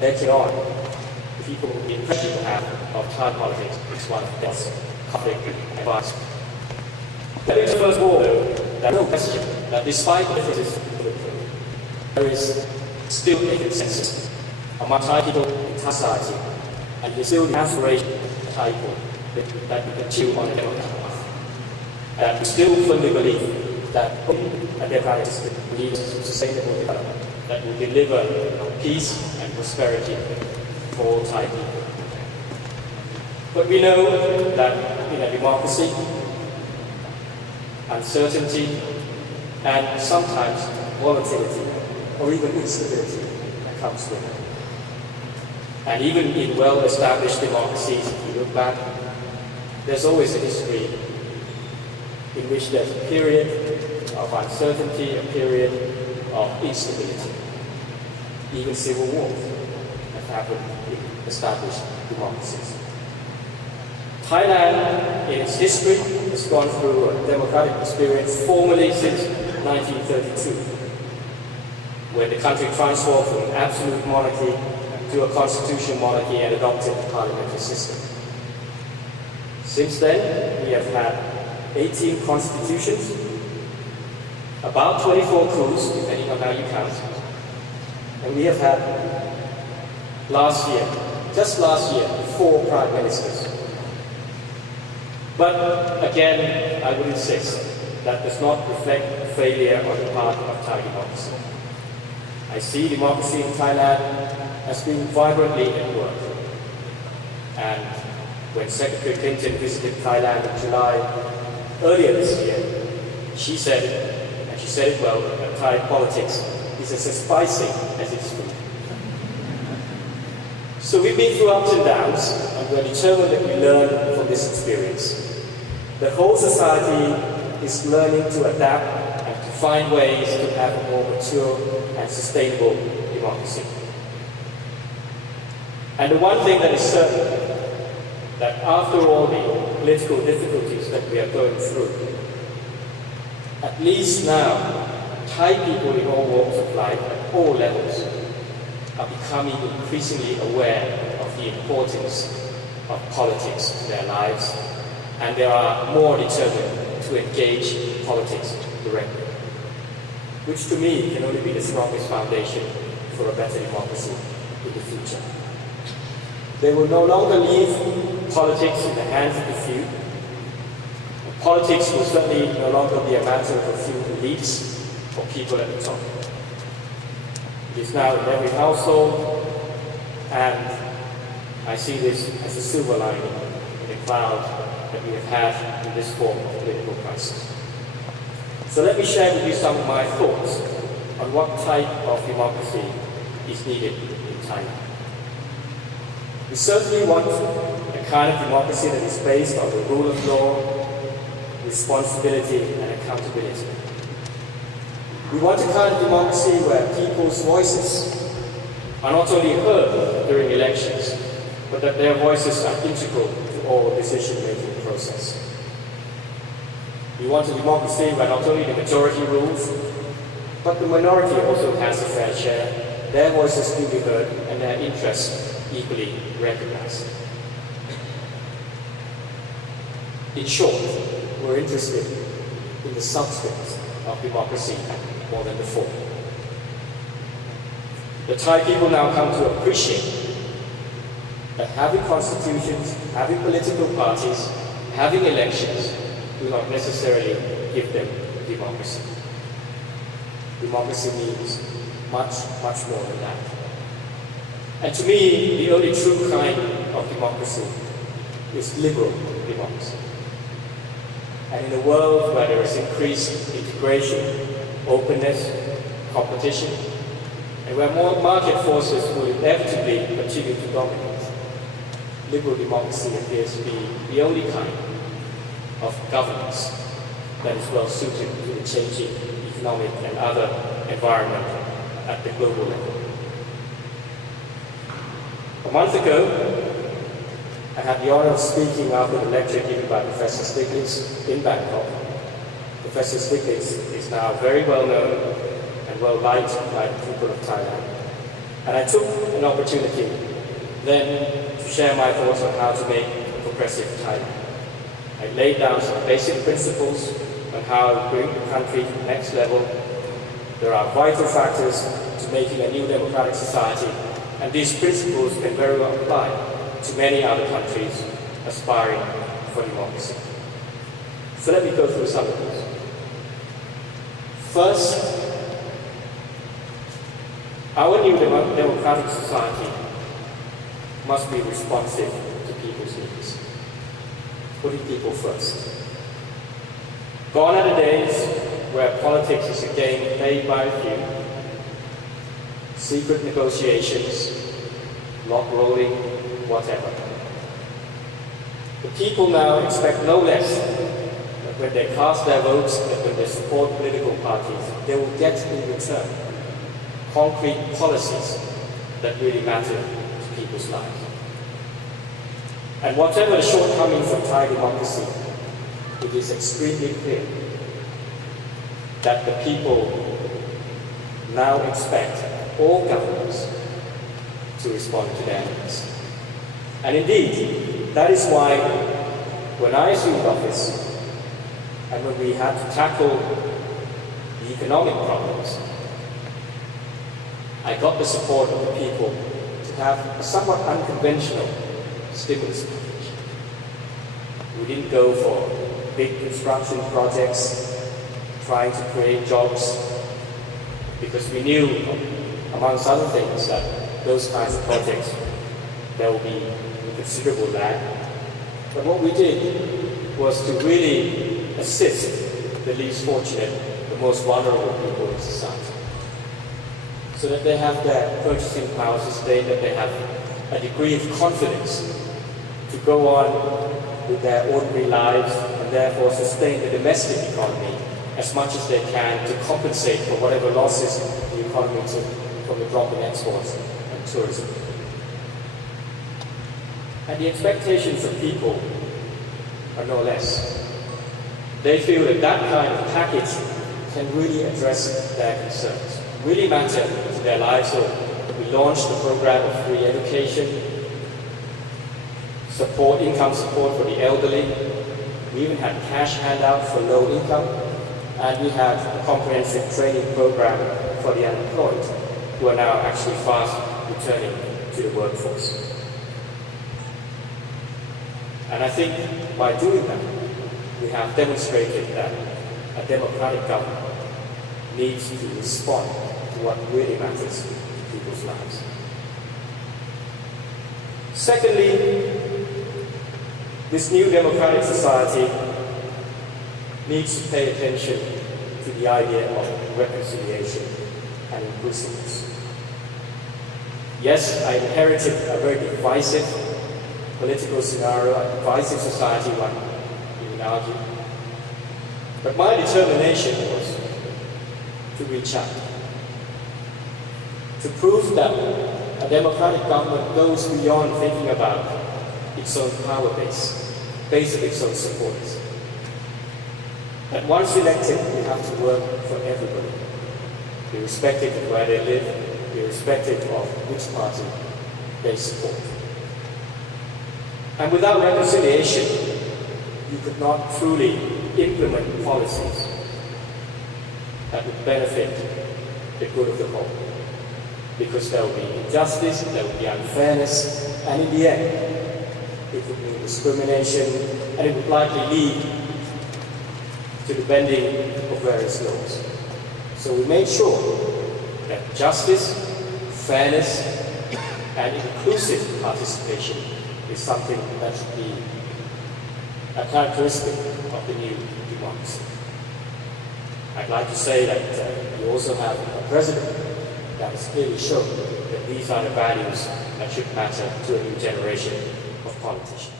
later on, the impression people have of Thai politics is one that's conflict and violence. Let me first of all, there is no question that despite the differences there is still a consensus among Thai people in Thai society, and there is still the aspiration of Thai people that we continue on the democratic path. And we still firmly believe that a democratic system leads to sustainable development that will deliver peace and prosperity for all Thai people. But we know that in a democracy, uncertainty and sometimes volatility or even instability comes with it. And even in well-established democracies, if you look back, there's always a history in which there's a period of uncertainty, a period of instability. Even civil wars have happened in established democracies. Thailand, in its history, has gone through a democratic experience formally since 1932, when the country transformed from an absolute monarchy to a constitutional monarchy and adopted a parliamentary system. Since then, we have had 18 constitutions, about 24 coups, depending on how you count, and we have had just last year, 4 prime ministers. But again, I would insist that does not reflect failure on the part of Thai democracy. I see democracy in Thailand as being vibrantly at work. And when Secretary Clinton visited Thailand in July earlier this year, she said, and she said it well, that Thai politics is as spicy as its food. So we've been through ups and downs, and we're determined that we learn from this experience. The whole society is learning to adapt and to find ways to have a more mature and sustainable democracy. And the one thing that is certain, that after all the political difficulties that we are going through, at least now, Thai people in all walks of life, at all levels, are becoming increasingly aware of the importance of politics in their lives, and they are more determined to engage in politics directly, which to me can only be the strongest foundation for a better democracy in the future. They will no longer leave politics in the hands of the few. Politics will certainly no longer be a matter of a few elites or people at the top. It is now in every household, and I see this as a silver lining in the cloud that we have had in this form of political crisis. So let me share with you some of my thoughts on what type of democracy is needed in Thailand. We certainly want a kind of democracy that is based on the rule of law, responsibility and accountability. We want a kind of democracy where people's voices are not only heard during elections, but that their voices are integral to all decision-making process. We want a democracy where not only the majority rules, but the minority also has a fair share, their voices do be heard, and their interests equally recognized. In short, we're interested in the substance of democracy more than the form. The Thai people now come to appreciate that having constitutions, having political parties, having elections do not necessarily give them democracy. Democracy means much, much more than that. And to me, the only true kind of democracy is liberal democracy. And in a world where there is increased integration, openness, competition, and where more market forces will inevitably continue to dominate, liberal democracy appears to be the only kind of governance that is well suited to the changing economic and other environment at the global level. A month ago, I had the honor of speaking after the lecture given by Professor Stiglitz in Bangkok. Professor Stiglitz is now very well known and well liked by the people of Thailand. And I took an opportunity then to share my thoughts on how to make a progressive Thailand. I laid down some basic principles on how to bring the country to the next level. There are vital factors to making a new democratic society, and these principles can very well apply to many other countries aspiring for democracy. So let me go through some of these. First, our new democratic society must be responsive to people's needs, putting people first. Gone are the days where politics is a game played by a few, secret negotiations, lock rolling, whatever. The people now expect no less that when they cast their votes, that when they support political parties, they will get in return concrete policies that really matter to people's lives. And whatever the shortcomings of Thai democracy, it is extremely clear that the people now expect all governments to respond to their needs. And indeed, that is why when I assumed office and when we had to tackle the economic problems, I got the support of the people to have a somewhat unconventional stimulus package. We didn't go for big construction projects, trying to create jobs, because we knew, amongst other things, that those kinds of projects, there will be considerable lag. But what we did was to really assist the least fortunate, the most vulnerable people in society, so that they have their purchasing power sustained, that they have a degree of confidence to go on with their ordinary lives and therefore sustain the domestic economy as much as they can to compensate for whatever losses the economy took from the drop in exports and tourism. And the expectations of people are no less. They feel that that kind of package can really address their concerns, really matter to their lives. So we launched the program of free education, income support for the elderly. We even had cash handouts for low income, and we had a comprehensive training program for the unemployed, who are now actually fast returning to the workforce. And I think by doing that, we have demonstrated that a democratic government needs to respond to what really matters to people's lives. Secondly, this new democratic society needs to pay attention to the idea of reconciliation and inclusiveness. Yes, I inherited a very divisive political scenario, a divisive society, one even argue. But my determination was to reach out, to prove that a democratic government goes beyond thinking about its own power base of its own supporters. That once elected, we have to work for everybody, irrespective of where they live, irrespective of which party they support. And without reconciliation, you could not truly implement policies that would benefit the good of the whole. Because there will be injustice, there will be unfairness, and in the end, it would mean discrimination, and it would likely lead to the bending of various laws. So we made sure that justice, fairness, and inclusive participation is something that should be a characteristic of the new democracy. I'd like to say that we also have a president that has clearly shown that these are the values that should matter to a new generation of politicians.